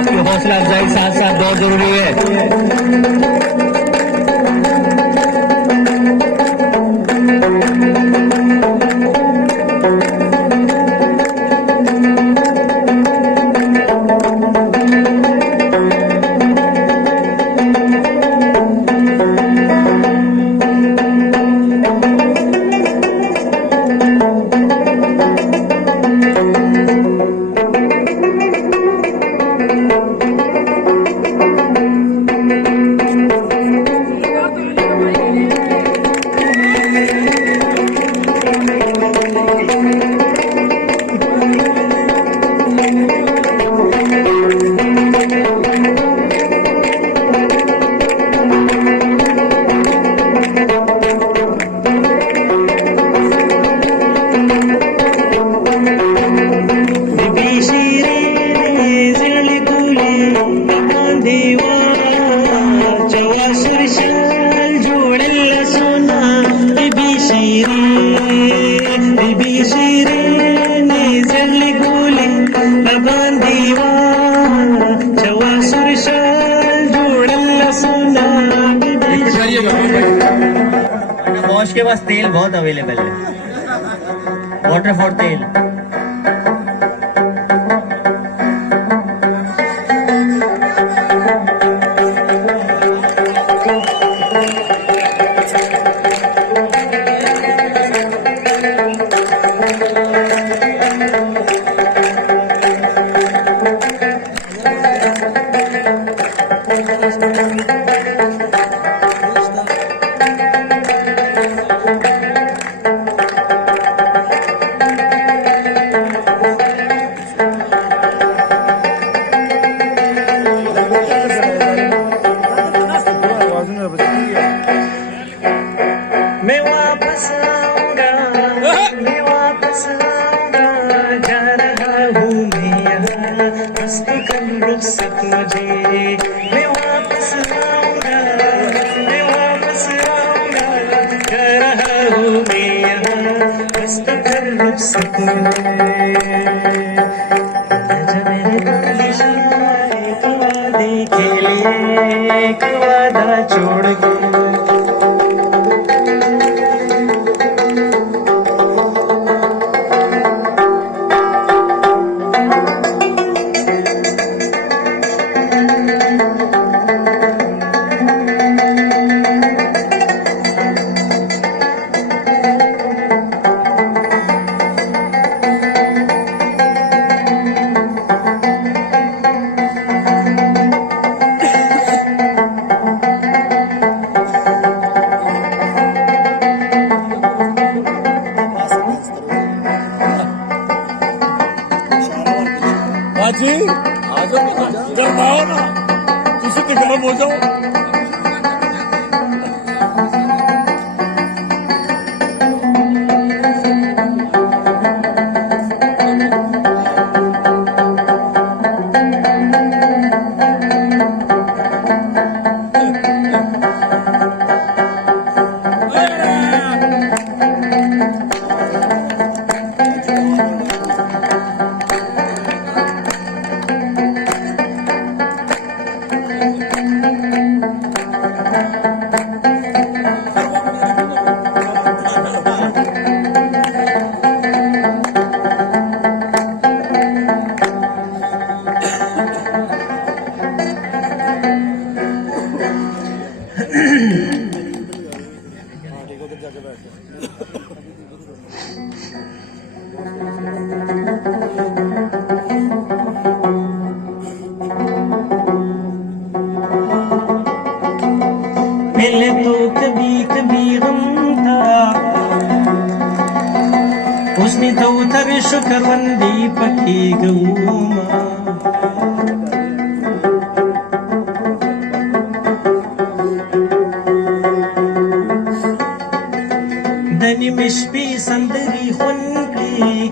आपकी हौसला अफजाई साथ साथ बहुत जरूरी है। वॉश के पास तेल बहुत अवेलेबल है, वाटर फॉर तेल। छोड़ के जी आ जाओ, गरमाओ ना, किसी के गर्म हो जाओ। पहले तो कभी कभी गम था, उसने तो उतर शुक्रवंदी पकी गऊमा। दनी मिशपी संदरी खुनकी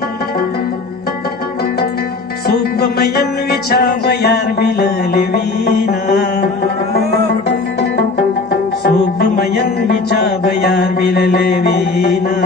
सुख बमयन विचा बयार बिललवीना सुख सुखमयन विचा बयार बिलले वीना